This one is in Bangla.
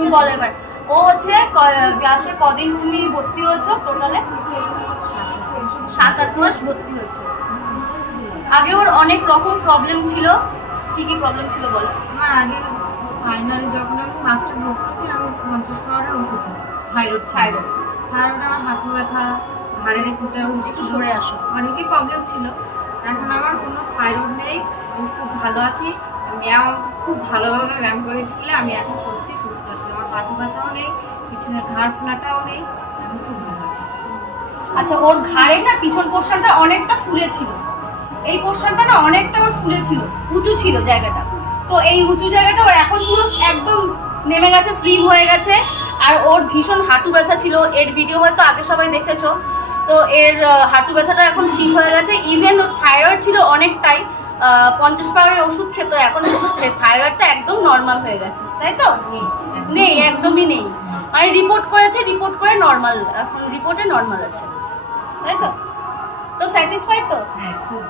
তুমি বলো এবার, ও হচ্ছে ক্লাসে কদিন তুমি ভর্তি হয়েছো টোটালে? 7-8 মাস ভর্তি হয়েছে। আগে ওর অনেক রকম প্রবলেম ছিল, কি কি প্রবলেম ছিল বলো? আমার আগে ফাইনাল যখন আমি মাস্টার ভর্তি হয়েছি, আমি 50 পাউডার ওষুধ খাই, থাইরয়েড আমার হাঁটু ব্যথা, ঘাড়ের একটু একটু সরে আসো। অনেকই প্রবলেম ছিল। এখন আমার কোনো থাইরয়েড নেই, আমি খুব ভালো আছি। ব্যায়াম খুব ভালোভাবে ব্যায়াম করেছি বলে আমি এখন সত্যি সুস্থ আছি। আমার হাঁটু ব্যথাও নেই, পিছনের ঘাড় ফোলাটাও নেই, আমি খুব ভালো আছি। আচ্ছা, ওর ঘাড়ে না পিছন পোর্শনটা অনেকটা ফুলে ছিল, এই পোর্শনটা না অনেকটা ওর ফুলে ছিল, উঁচু ছিল জায়গাটা। তো এই উঁচু জায়গাটা ওর এখন পুরো একদম নেমে গেছে, স্লিম হয়ে গেছে। আর ওর ভীষণ হাঁটু ব্যথা ছিল, এর ভিডিও হয়তো আগে সবাই দেখেছো। তো এর হাঁটু ব্যথাটা এখন ঠিক হয়ে গেছে। ইভেন ওর থাইরয়েড ছিল অনেকটাই, 50 পাউডারের ওষুধ খেত, এখন থাইরয়েডটা একদম নর্মাল হয়ে গেছে, তাই তো? নেই, একদমই নেই। মানে রিপোর্ট করেছে, রিপোর্ট করে নর্মাল, এখন রিপোর্টে নর্মাল আছে, তাই তো? তো স্যাটিসফাইড তো? হ্যাঁ, খুব।